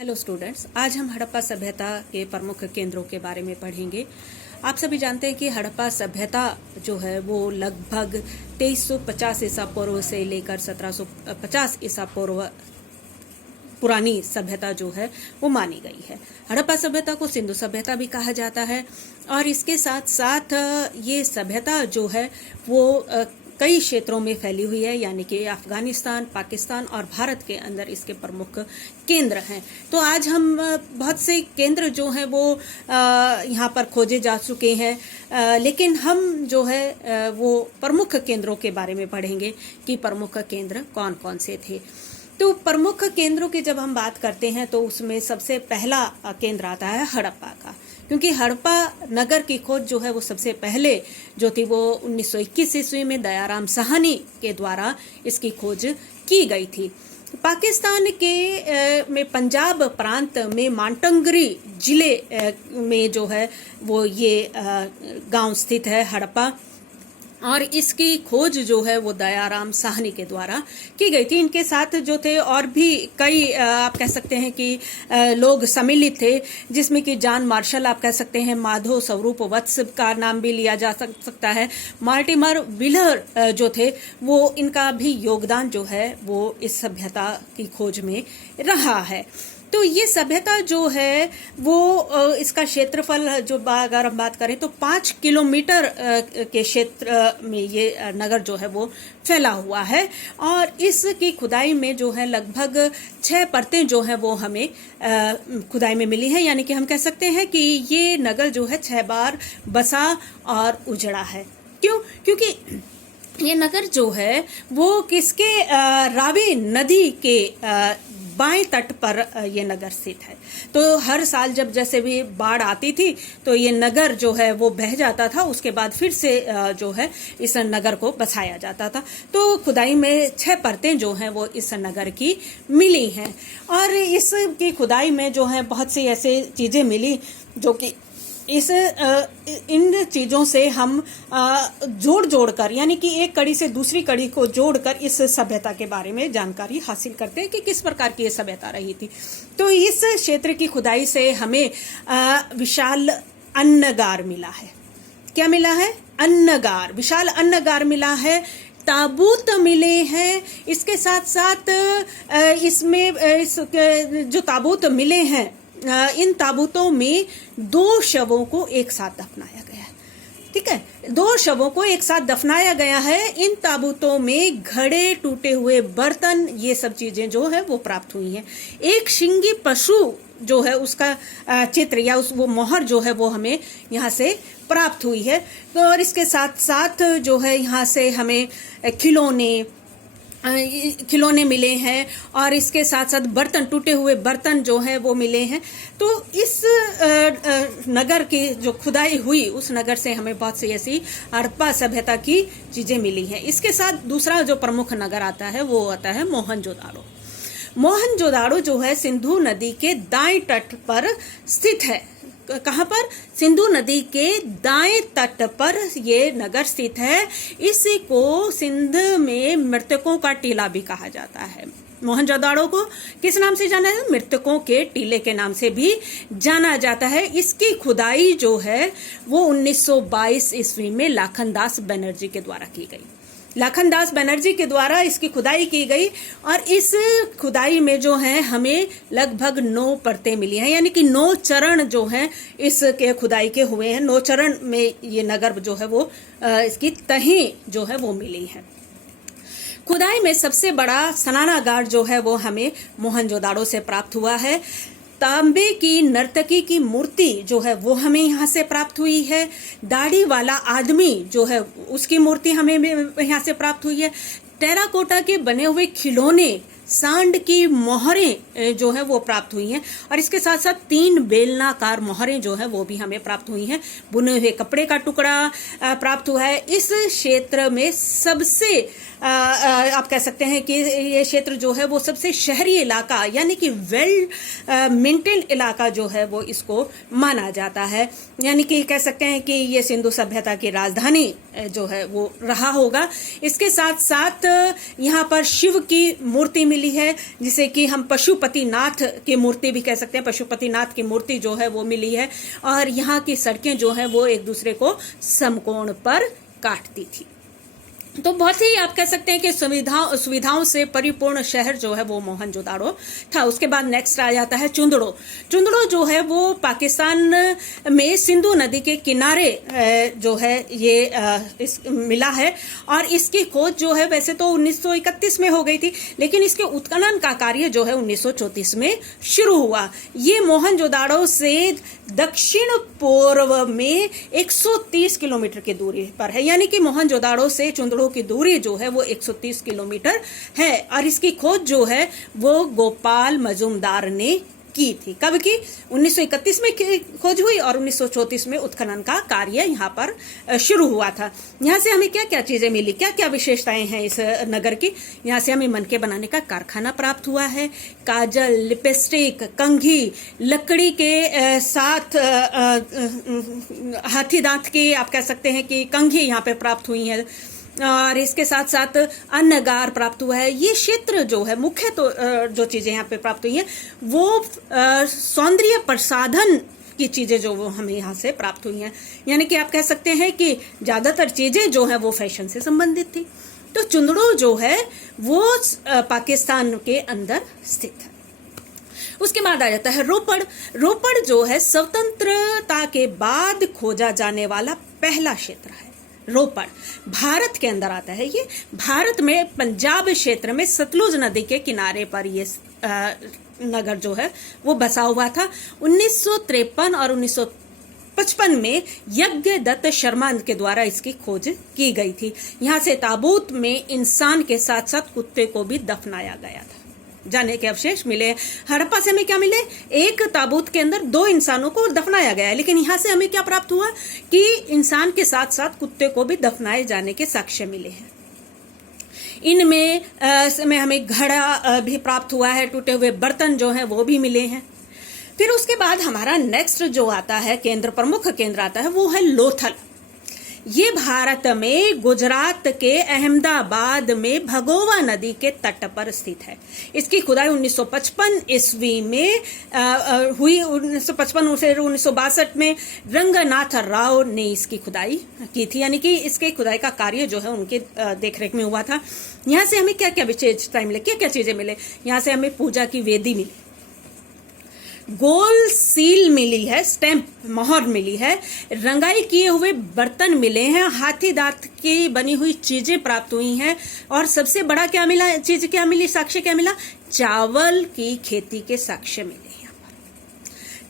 Hello students, आज हम हड़प्पा सभ्यता के प्रमुख केंद्रों के बारे में पढ़ेंगे। आप सभी जानते हैं कि हड़प्पा सभ्यता जो है वो लगभग 2350 ईसा पूर्व से लेकर 1750 ईसा पूर्व पुरानी सभ्यता जो है वो मानी गई है। हड़प्पा सभ्यता को सिंधु सभ्यता भी कहा जाता है और इसके साथ साथ ये सभ्यता जो है वो कई क्षेत्रों में फैली हुई है, यानी कि अफगानिस्तान, पाकिस्तान और भारत के अंदर इसके प्रमुख केंद्र हैं। तो आज हम बहुत से केंद्र जो हैं वो यहाँ पर खोजे जा चुके हैं, लेकिन हम जो है वो प्रमुख केंद्रों के बारे में पढ़ेंगे कि प्रमुख केंद्र कौन कौन से थे। तो प्रमुख केंद्रों की जब हम बात करते हैं तो उसमें सबसे पहला केंद्र आता है हड़प्पा का, क्योंकि हड़प्पा नगर की खोज जो है वो सबसे पहले जो थी वो 1921 ईस्वी में दयाराम साहनी के द्वारा इसकी खोज की गई थी। पाकिस्तान के में पंजाब प्रांत में मांटंगरी जिले में जो है वो ये गांव स्थित है हड़प्पा, और इसकी खोज जो है वो दयाराम साहनी के द्वारा की गई थी। इनके साथ जो थे और भी कई आप कह सकते हैं कि लोग सम्मिलित थे, जिसमें कि जॉन मार्शल आप कह सकते हैं, माधव स्वरूप वत्स का नाम भी लिया जा सकता है, मार्टिमर व्हीलर जो थे वो इनका भी योगदान जो है वो इस सभ्यता की खोज में रहा है। तो ये सभ्यता जो है वो इसका क्षेत्रफल जो अगर हम बात करें तो 5 किलोमीटर के क्षेत्र में ये नगर जो है वो फैला हुआ है, और इसकी खुदाई में जो है लगभग 6 परतें जो है वो हमें खुदाई में मिली है, यानी कि हम कह सकते हैं कि ये नगर जो है 6 बार बसा और उजड़ा है। क्यों? क्योंकि ये नगर जो है वो किसके रावी नदी के बाएं तट पर ये नगर स्थित है। तो हर साल जब जैसे भी बाढ़ आती थी तो ये नगर जो है वो बह जाता था, उसके बाद फिर से जो है इस नगर को बसाया जाता था। तो खुदाई में 6 परतें जो हैं वो इस नगर की मिली हैं, और इसकी खुदाई में जो है बहुत सी ऐसी चीजें मिली जो कि इन चीज़ों से हम जोड़ कर, यानी कि एक कड़ी से दूसरी कड़ी को जोड़कर इस सभ्यता के बारे में जानकारी हासिल करते हैं कि किस प्रकार की ये सभ्यता रही थी। तो इस क्षेत्र की खुदाई से हमें विशाल अन्नगार मिला है। क्या मिला है? अन्नगार, विशाल अन्नगार मिला है, ताबूत मिले हैं। इसके साथ साथ इसमें जो ताबूत मिले हैं, इन ताबूतों में 2 शवों को एक साथ दफनाया गया है। ठीक है, 2 शवों को एक साथ दफनाया गया है। इन ताबूतों में घड़े, टूटे हुए बर्तन, ये सब चीजें जो है वो प्राप्त हुई हैं। एक शिंगी पशु जो है उसका चित्र या वो मोहर जो है वो हमें यहाँ से प्राप्त हुई है। तो और इसके साथ साथ जो है यहाँ से हमें खिलौने मिले हैं, और इसके साथ साथ बर्तन, टूटे हुए बर्तन जो हैं वो मिले हैं। तो इस नगर की जो खुदाई हुई उस नगर से हमें बहुत सी ऐसी हड़प्पा सभ्यता की चीजें मिली हैं। इसके साथ दूसरा जो प्रमुख नगर आता है वो आता है मोहनजोदाड़ो। मोहनजोदाड़ो जो है सिंधु नदी के दाएं तट पर स्थित है। कहाँ पर? सिंधु नदी के दाएं तट पर ये नगर स्थित है। इसी को सिंध में मृतकों का टीला भी कहा जाता है। मोहनजोदाड़ो को किस नाम से जाना है? मृतकों के टीले के नाम से भी जाना जाता है। इसकी खुदाई जो है वो 1922 ईस्वी में लाखनदास बनर्जी के द्वारा की गई। लाखनदास बनर्जी के द्वारा इसकी खुदाई की गई, और इस खुदाई में जो है हमें लगभग 9 परतें मिली हैं, यानी कि 9 चरण जो हैं इसके खुदाई के हुए हैं। 9 चरण में ये नगर जो है वो इसकी तहें जो है वो मिली हैं। खुदाई में सबसे बड़ा स्नानागार जो है वो हमें मोहनजोदाड़ो से प्राप्त हुआ है। तांबे की नर्तकी की मूर्ति जो है वो हमें यहाँ से प्राप्त हुई है। दाढ़ी वाला आदमी जो है उसकी मूर्ति हमें यहाँ से प्राप्त हुई है। टेराकोटा के बने हुए खिलौने, सांड की मोहरें जो है वो प्राप्त हुई हैं, और इसके साथ साथ 3 बेलनाकार मोहरें जो है वो भी हमें प्राप्त हुई हैं। बुने हुए कपड़े का टुकड़ा प्राप्त हुआ है। इस क्षेत्र में सबसे आप कह सकते हैं कि ये क्षेत्र जो है वो सबसे शहरी इलाका, यानी कि वेल मेंटेन्ड इलाका जो है वो इसको माना जाता है। यानी कि कह सकते हैं कि ये सिंधु सभ्यता की राजधानी जो है वो रहा होगा। इसके साथ साथ यहाँ पर शिव की मूर्ति मिली है, जिसे कि हम पशुपतिनाथ की मूर्ति भी कह सकते हैं। पशुपतिनाथ की मूर्ति जो है वो मिली है, और यहाँ की सड़कें जो है वो एक दूसरे को समकोण पर काटती थी। तो बहुत ही आप कह सकते हैं कि सुविधाओं से परिपूर्ण शहर जो है वो मोहनजोदाड़ो था। उसके बाद नेक्स्ट आ जाता है चुंदड़ो। चुंदड़ो जो है वो पाकिस्तान में सिंधु नदी के किनारे जो है ये मिला है, और इसकी खोज जो है वैसे तो 1931 में हो गई थी, लेकिन इसके उत्खनन का कार्य जो है 1934 में शुरू हुआ। ये मोहनजोदाड़ो से दक्षिण पूर्व में 130 किलोमीटर की दूरी पर है, यानी कि मोहनजोदाड़ो से चुंदड़ो की दूरी जो है वो 130 किलोमीटर है। और इसकी खोज जो है वो गोपाल मजूमदार ने की थी। कब की? 1931 में खोज हुई, और 1934 में उत्खनन का कार्य यहाँ पर शुरू हुआ था। यहाँ से हमें क्या क्या चीजें मिली, क्या क्या विशेषताएं हैं इस नगर की? यहाँ से हमें मनके बनाने का कारखाना प्राप्त हुआ है, काजल, लिपस्टिक, कंघी, लकड़ी के साथ हाथी दांत की आप कह सकते हैं कि कंघी यहाँ पे प्राप्त हुई है, और इसके साथ साथ अन्नगार प्राप्त हुआ है। ये क्षेत्र जो है मुख्य तो जो चीजें यहाँ पे प्राप्त हुई हैं वो सौंदर्य प्रसाधन की चीजें जो वो हमें यहाँ से प्राप्त हुई हैं, यानी कि आप कह सकते हैं कि ज्यादातर चीजें जो है वो फैशन से संबंधित थी। तो चुंदड़ो जो है वो पाकिस्तान के अंदर स्थित है। उसके बाद आ जाता है रोपड़। रोपड़ जो है स्वतंत्रता के बाद खोजा जाने वाला पहला क्षेत्र है। रोपड़ भारत के अंदर आता है। ये भारत में पंजाब क्षेत्र में सतलुज नदी के किनारे पर ये नगर जो है वो बसा हुआ था। 1953 और 1955 में यज्ञ दत्त शर्मा के द्वारा इसकी खोज की गई थी। यहाँ से ताबूत में इंसान के साथ साथ कुत्ते को भी दफनाया गया था। जाने के अवशेष मिले। हड़प्पा से हमें क्या मिले? एक ताबूत के अंदर 2 इंसानों को दफनाया गया है, लेकिन यहाँ से हमें क्या प्राप्त हुआ कि इंसान के साथ साथ कुत्ते को भी दफनाए जाने के साक्ष्य मिले हैं। इनमें हमें घड़ा भी प्राप्त हुआ है, टूटे हुए बर्तन जो हैं वो भी मिले हैं। फिर उसके बाद हमारा नेक्स्ट जो आता है केंद्र, प्रमुख केंद्र आता है, वो है लोथल। ये भारत में गुजरात के अहमदाबाद में भगोवा नदी के तट पर स्थित है। इसकी खुदाई 1955 ईस्वी में हुई। 1955 से 1962 में रंगनाथ राव ने इसकी खुदाई की थी, यानी कि इसके खुदाई का कार्य जो है उनके देखरेख में हुआ था। यहाँ से हमें क्या क्या विशेषताएं मिले, क्या क्या चीजें मिले? यहाँ से हमें पूजा की वेदी मिली, गोल सील मिली है, स्टैंप मोहर मिली है, रंगाई किए हुए बर्तन मिले हैं, हाथी दांत की बनी हुई चीजें प्राप्त हुई हैं, और सबसे बड़ा क्या मिला, चीज क्या मिली, साक्ष्य क्या मिला? चावल की खेती के साक्ष्य मिले।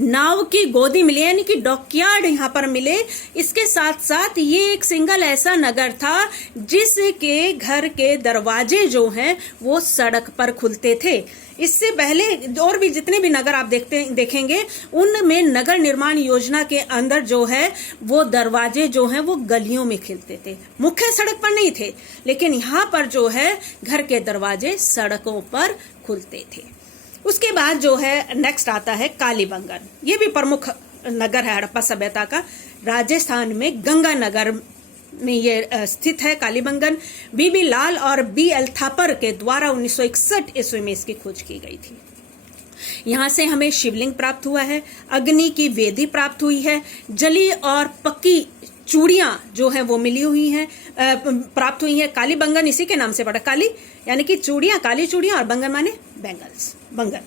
नाव की गोदी मिली, यानी कि डॉकयार्ड यहाँ पर मिले। इसके साथ साथ ये एक सिंगल ऐसा नगर था जिसके घर के दरवाजे जो हैं वो सड़क पर खुलते थे। इससे पहले और भी जितने भी नगर आप देखेंगे उनमें नगर निर्माण योजना के अंदर जो है वो दरवाजे जो हैं वो गलियों में खिलते थे, मुख्य सड़क पर नहीं थे, लेकिन यहाँ पर जो है घर के दरवाजे सड़कों पर खुलते थे। उसके बाद जो है नेक्स्ट आता है कालीबंगन। ये भी प्रमुख नगर है हड़प्पा सभ्यता का। राजस्थान में गंगानगर में ये स्थित है कालीबंगन। बीबी लाल और BL थापर के द्वारा 1961 ईस्वी में इसकी खोज की गई थी। यहाँ से हमें शिवलिंग प्राप्त हुआ है, अग्नि की वेदी प्राप्त हुई है, जली और पक्की चूड़ियां जो है वो मिली हुई हैं, प्राप्त हुई हैं। कालीबंगन इसी के नाम से पड़ा, काली यानी कि चूड़ियां, काली चूड़ियां, और बंगन माने बैंगल्स, बंगन।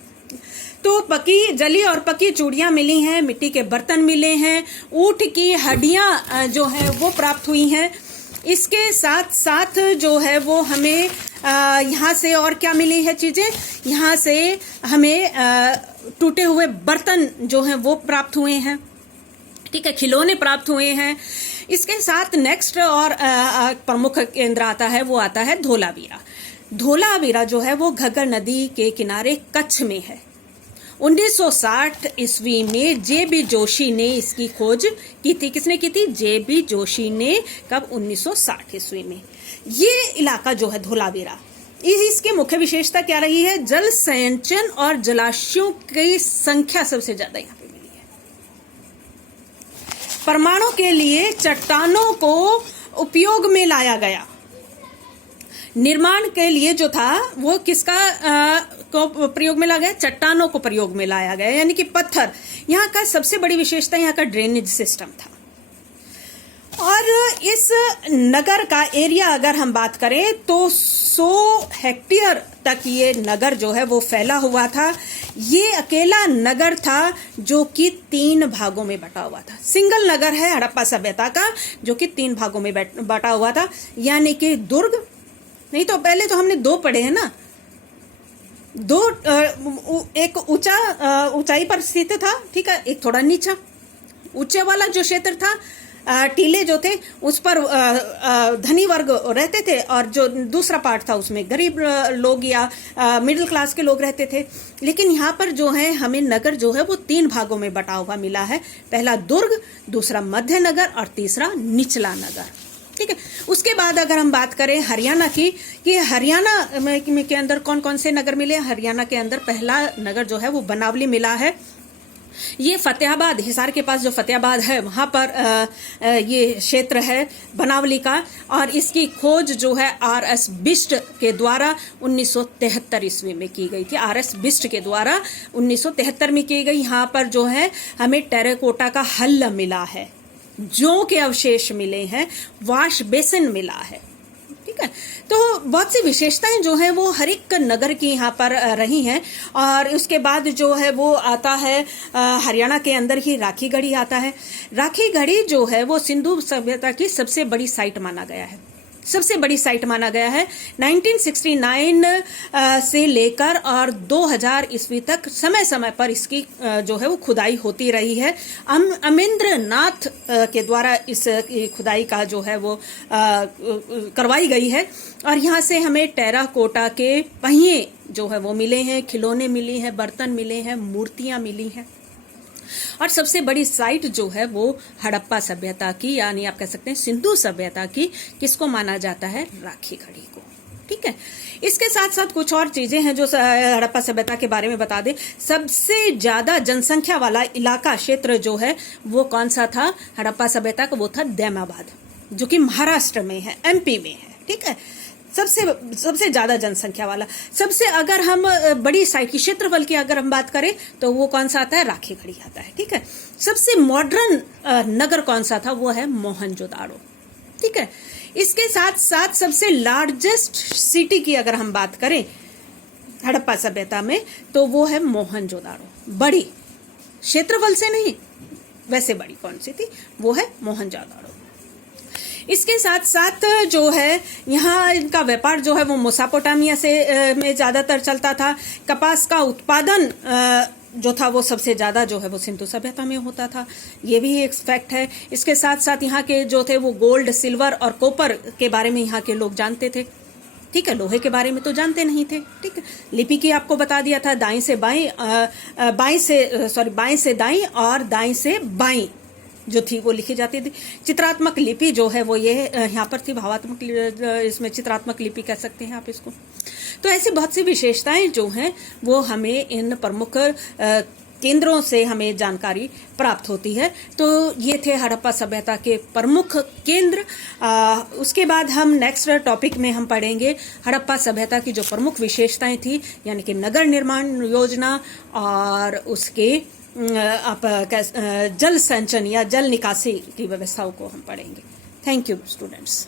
तो पकी जली और पकी चूड़ियां मिली हैं, मिट्टी के बर्तन मिले हैं, ऊंट की हड्डियां जो है वो प्राप्त हुई हैं। इसके साथ साथ जो है वो हमें यहाँ से और क्या मिली है चीजें? यहाँ से हमें टूटे हुए बर्तन जो हैं वो प्राप्त हुए हैं, ठीक है, खिलौने प्राप्त हुए हैं। इसके साथ नेक्स्ट और प्रमुख केंद्र आता है, वो आता है धोलावीरा। धोलावीरा जो है वो घग्गर नदी के किनारे कच्छ में है। 1960 ईस्वी में JB जोशी ने इसकी खोज की थी। किसने की थी? JB जोशी ने। कब? 1960 ईस्वी में। ये इलाका जो है धोलावीरा, इसकी मुख्य विशेषता क्या रही है? जल संचयन और जलाशयों की संख्या सबसे ज्यादा यहाँ पे मिली है। परमाणु के लिए चट्टानों को उपयोग में लाया गया। निर्माण के लिए जो था वो किसका को प्रयोग में लाया गया? चट्टानों को प्रयोग में लाया गया, यानी कि पत्थर। यहाँ का सबसे बड़ी विशेषता यहाँ का ड्रेनेज सिस्टम था। और इस नगर का एरिया अगर हम बात करें तो 100 हेक्टेयर तक ये नगर जो है वो फैला हुआ था। ये अकेला नगर था जो कि 3 भागों में बटा हुआ था। सिंगल नगर है हड़प्पा सभ्यता का जो कि 3 भागों में बटा हुआ था, यानी कि दुर्ग, नहीं तो पहले तो हमने 2 पढ़े हैं ना, 2 एक ऊंचाई पर स्थित था, ठीक है, एक थोड़ा नीचा। ऊंचे वाला जो क्षेत्र था, टीले जो थे उस पर धनी वर्ग रहते थे, और जो दूसरा पार्ट था उसमें गरीब लोग या मिडिल क्लास के लोग रहते थे। लेकिन यहाँ पर जो है हमें नगर जो है वो 3 भागों में बटा हुआ मिला है। पहला दुर्ग, दूसरा मध्य नगर और तीसरा निचला नगर, ठीक है। उसके बाद अगर हम बात करें हरियाणा की, कि हरियाणा के अंदर कौन कौन से नगर मिले? हरियाणा के अंदर पहला नगर जो है वो बनावली मिला है। ये फतेहाबाद, हिसार के पास जो फतेहाबाद है वहां पर ये क्षेत्र है बनावली का, और इसकी खोज जो है R.S. बिष्ट के द्वारा 1973 ईस्वी में की गई थी। R.S. बिष्ट के द्वारा 1973 में की गई। यहाँ पर जो है हमें टेराकोटा का हल मिला है, जौ के अवशेष मिले हैं, वाश बेसिन मिला है, ठीक है। तो बहुत सी विशेषताएं जो है वो हर एक नगर की यहाँ पर रही हैं। और उसके बाद जो है वो आता है हरियाणा के अंदर ही राखीगढ़ी आता है। राखीगढ़ी जो है वो सिंधु सभ्यता की सबसे बड़ी साइट माना गया है, सबसे बड़ी साइट माना गया है। 1969 से लेकर और 2000 ईस्वी तक समय समय पर इसकी जो है वो खुदाई होती रही है। अमेंद्र नाथ के द्वारा इस खुदाई का जो है वो करवाई गई है। और यहाँ से हमें टेराकोटा के पहिए जो है वो मिले हैं, खिलौने मिले हैं, बर्तन मिले हैं, मूर्तियां मिली हैं। और सबसे बड़ी साइट जो है वो हड़प्पा सभ्यता की, यानी आप कह सकते हैं सिंधु सभ्यता की, किसको माना जाता है? राखीगढ़ी को, ठीक है। इसके साथ साथ कुछ और चीजें हैं जो हड़प्पा सभ्यता के बारे में बता दें। सबसे ज्यादा जनसंख्या वाला इलाका, क्षेत्र जो है वो कौन सा था हड़प्पा सभ्यता का? वो था दैमाबाद, जो कि महाराष्ट्र में है, MP में है, ठीक है। सबसे ज्यादा जनसंख्या वाला। सबसे अगर हम बड़ी साइट की क्षेत्रफल की अगर हम बात करें तो वो कौन सा आता है? राखीगढ़ी आता है, ठीक है। सबसे मॉडर्न नगर कौन सा था? वो है मोहनजोदाड़ो, ठीक है। इसके साथ साथ सबसे लार्जेस्ट सिटी की अगर हम बात करें हड़प्पा सभ्यता में तो वो है मोहनजोदाड़ो। बड़ी क्षेत्रफल से नहीं, वैसे बड़ी कौन सी थी? वो है मोहनजोदाड़ो। इसके साथ साथ जो है यहाँ इनका व्यापार जो है वो मेसोपोटामिया से में ज्यादातर चलता था। कपास का उत्पादन जो था वो सबसे ज्यादा जो है वो सिंधु सभ्यता में होता था, ये भी एक फैक्ट है। इसके साथ साथ यहाँ के जो थे वो गोल्ड, सिल्वर और कॉपर के बारे में यहाँ के लोग जानते थे, ठीक है। लोहे के बारे में तो जानते नहीं थे, ठीक है। लिपि की आपको बता दिया था, बाएं से दाएं और दाएं से बाएं जो थी वो लिखी जाती थी। चित्रात्मक लिपि जो है वो ये यहाँ पर थी, भावात्मक, इसमें चित्रात्मक लिपि कह सकते हैं आप इसको। तो ऐसी बहुत सी विशेषताएं जो हैं वो हमें इन प्रमुख केंद्रों से हमें जानकारी प्राप्त होती है। तो ये थे हड़प्पा सभ्यता के प्रमुख केंद्र। उसके बाद हम नेक्स्ट टॉपिक में हम पढ़ेंगे हड़प्पा सभ्यता की जो प्रमुख विशेषताएं थी, यानी कि नगर निर्माण योजना और उसके आप जल संचयन या जल निकासी की व्यवस्थाओं को हम पढ़ेंगे। Thank you students.